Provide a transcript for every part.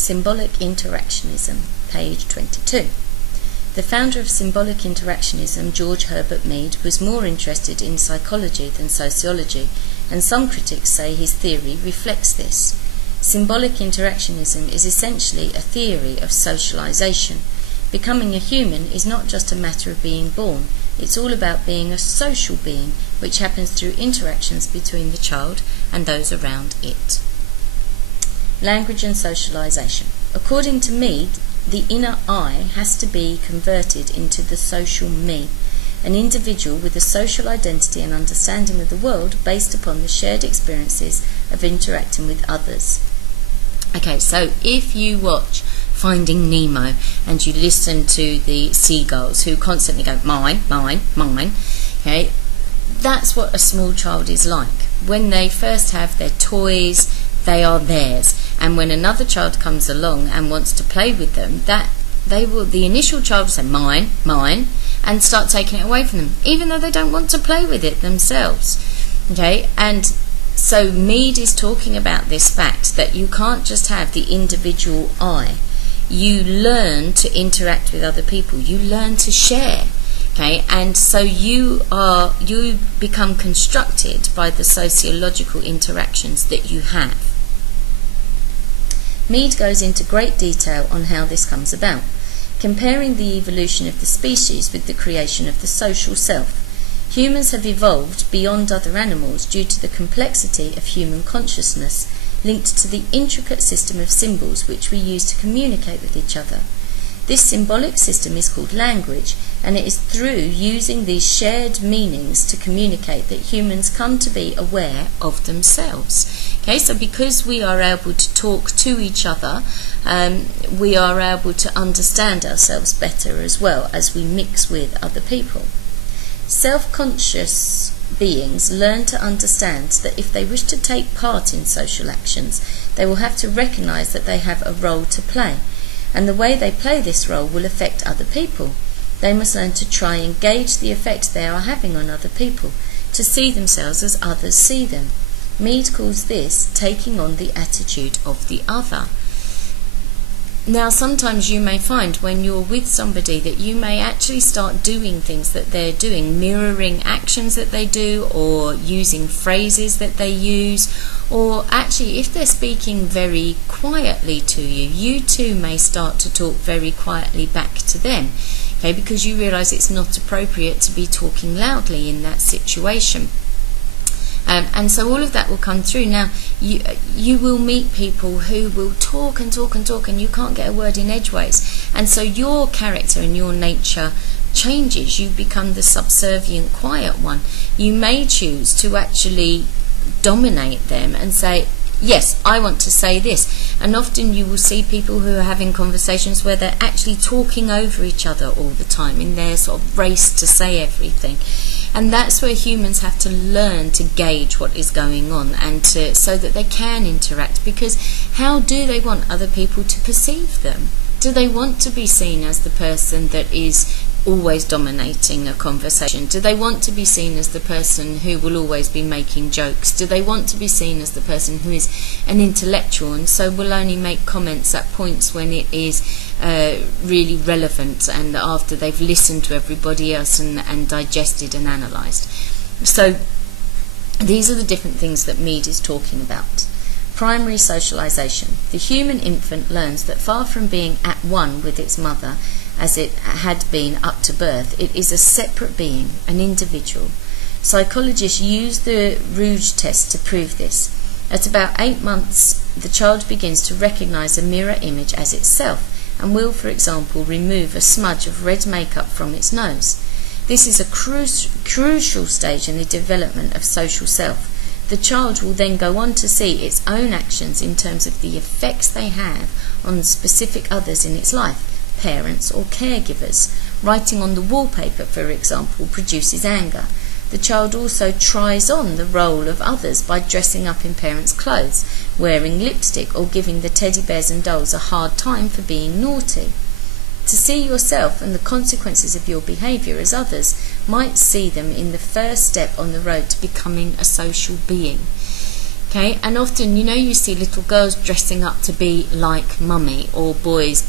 Symbolic Interactionism, page 22. The founder of Symbolic Interactionism, George Herbert Mead, was more interested in psychology than sociology, and some critics say his theory reflects this. Symbolic Interactionism is essentially a theory of socialization. Becoming a human is not just a matter of being born, it's all about being a social being, which happens through interactions between the child and those around it. Language and socialization. According to Mead, the inner I has to be converted into the social me, an individual with a social identity and understanding of the world based upon the shared experiences of interacting with others. Okay, so if you watch Finding Nemo and you listen to the seagulls who constantly go, mine, mine, mine, okay, that's what a small child is like. When they first have their toys, they are theirs, and when another child comes along and wants to play with them, the initial child will say mine, mine, and start taking it away from them, even though they don't want to play with it themselves. Okay, and so Mead is talking about this fact that you can't just have the individual I. You learn to interact with other people. You learn to share. Okay, and so you become constructed by the sociological interactions that you have. Mead goes into great detail on how this comes about, comparing the evolution of the species with the creation of the social self. Humans have evolved beyond other animals due to the complexity of human consciousness, linked to the intricate system of symbols which we use to communicate with each other. This symbolic system is called language, and it is through using these shared meanings to communicate that humans come to be aware of themselves. Okay, so because we are able to talk to each other, we are able to understand ourselves better as well as we mix with other people. Self-conscious beings learn to understand that if they wish to take part in social actions, they will have to recognise that they have a role to play, and the way they play this role will affect other people. They must learn to try and gauge the effect they are having on other people, to see themselves as others see them. Mead calls this taking on the attitude of the other. Now, sometimes you may find when you're with somebody that you may actually start doing things that they're doing, mirroring actions that they do, or using phrases that they use, or actually if they're speaking very quietly to you, you too may start to talk very quietly back to them, okay, because you realise it's not appropriate to be talking loudly in that situation. And so all of that will come through. Now, you will meet people who will talk and talk and talk, and you can't get a word in edgeways. And so your character and your nature changes. You become the subservient, quiet one. You may choose to actually dominate them and say, yes, I want to say this. And often you will see people who are having conversations where they're actually talking over each other all the time in their sort of race to say everything. And that's where humans have to learn to gauge what is going on, and so that they can interact, because how do they want other people to perceive them? Do they want to be seen as the person that is always dominating a conversation? Do they want to be seen as the person who will always be making jokes? Do they want to be seen as the person who is an intellectual and so will only make comments at points when it is really relevant and after they've listened to everybody else and digested and analysed? So these are the different things that Mead is talking about. Primary socialisation. The human infant learns that far from being at one with its mother, as it had been up to birth, it is a separate being, an individual. Psychologists use the Rouge test to prove this. At about 8 months, the child begins to recognise a mirror image as itself, and will, for example, remove a smudge of red makeup from its nose. This is a crucial stage in the development of social self. The child will then go on to see its own actions in terms of the effects they have on specific others in its life, parents or caregivers. Writing on the wallpaper, for example, produces anger. The child also tries on the role of others by dressing up in parents' clothes, wearing lipstick, or giving the teddy bears and dolls a hard time for being naughty. To see yourself and the consequences of your behaviour as others might see them in the first step on the road to becoming a social being. Okay, and often, you see little girls dressing up to be like mummy, or boys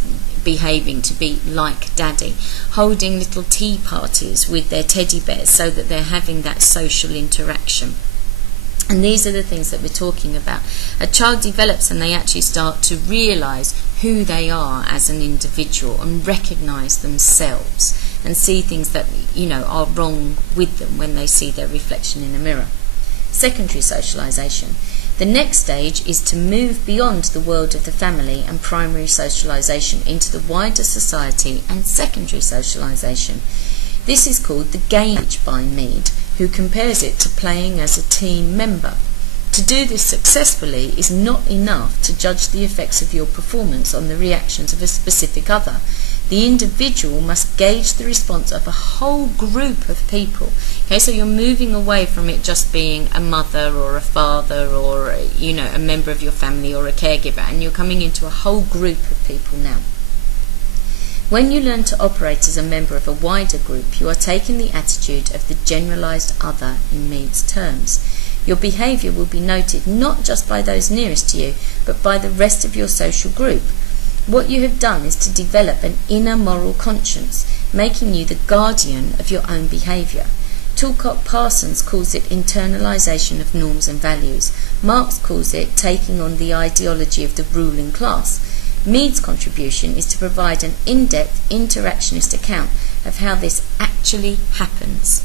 behaving to be like daddy, holding little tea parties with their teddy bears so that they're having that social interaction. And these are the things that we're talking about. A child develops and they actually start to realise who they are as an individual and recognise themselves and see things that, are wrong with them when they see their reflection in a mirror. Secondary socialisation. The next stage is to move beyond the world of the family and primary socialisation into the wider society and secondary socialisation. This is called the gauge by Mead, who compares it to playing as a team member. To do this successfully is not enough to judge the effects of your performance on the reactions of a specific other. The individual must gauge the response of a whole group of people. Okay, so you're moving away from it just being a mother or a father or, a member of your family or a caregiver, and you're coming into a whole group of people now. When you learn to operate as a member of a wider group, you are taking the attitude of the generalised other in Mead's terms. Your behaviour will be noted not just by those nearest to you, but by the rest of your social group. What you have done is to develop an inner moral conscience, making you the guardian of your own behaviour. Talcott Parsons calls it internalisation of norms and values. Marx calls it taking on the ideology of the ruling class. Mead's contribution is to provide an in-depth interactionist account of how this actually happens.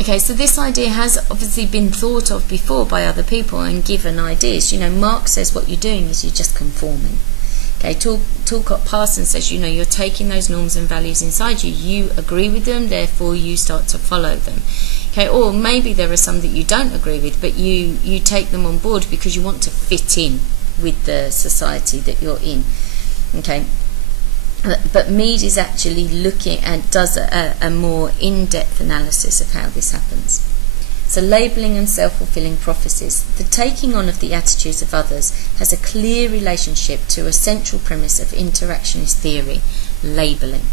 Okay, so this idea has obviously been thought of before by other people and given ideas. Marx says what you're doing is you're just conforming. Okay, Talcott Parsons says, you're taking those norms and values inside you. You agree with them, therefore you start to follow them. Okay, or maybe there are some that you don't agree with, but you take them on board because you want to fit in with the society that you're in. Okay, but Mead is actually looking and does a more in-depth analysis of how this happens. So labelling and self-fulfilling prophecies. The taking on of the attitudes of others has a clear relationship to a central premise of interactionist theory, labelling.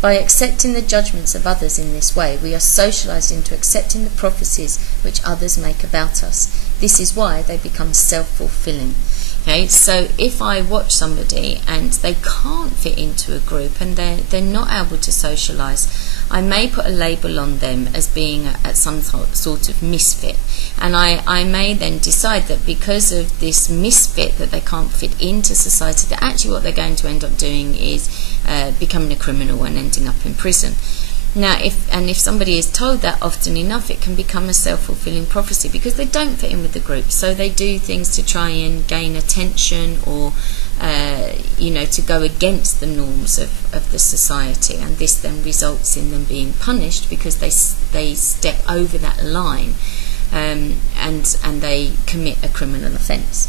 By accepting the judgments of others in this way, we are socialised into accepting the prophecies which others make about us. This is why they become self-fulfilling. Okay, so if I watch somebody and they can't fit into a group and they're not able to socialise, I may put a label on them as being at some sort of misfit, and I may then decide that because of this misfit that they can't fit into society, that actually what they're going to end up doing is becoming a criminal and ending up in prison. Now, if somebody is told that often enough, it can become a self-fulfilling prophecy because they don't fit in with the group. So they do things to try and gain attention or, to go against the norms of the society. And this then results in them being punished because they step over that line and they commit a criminal offence.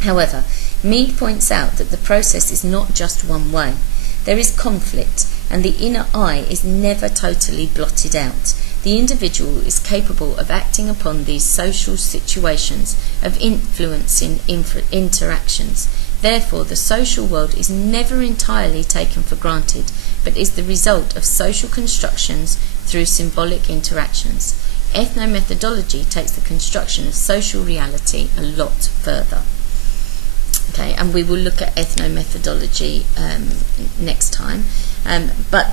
However, Mead points out that the process is not just one way. There is conflict, and the inner eye is never totally blotted out. The individual is capable of acting upon these social situations, of influencing interactions. Therefore, the social world is never entirely taken for granted, but is the result of social constructions through symbolic interactions. Ethnomethodology takes the construction of social reality a lot further. Okay, and we will look at ethnomethodology next time. But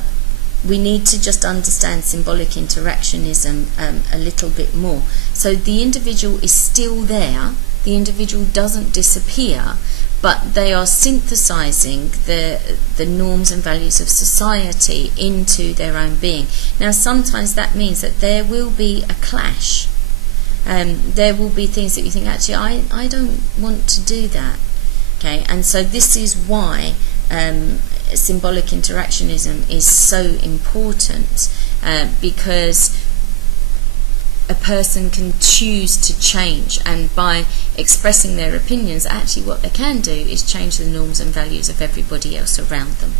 we need to just understand symbolic interactionism a little bit more. So the individual is still there, the individual doesn't disappear, but they are synthesizing the norms and values of society into their own being. Now sometimes that means that there will be a clash. There will be things that you think, actually I don't want to do that. Okay, and so this is why symbolic interactionism is so important, because a person can choose to change, and by expressing their opinions, actually what they can do is change the norms and values of everybody else around them.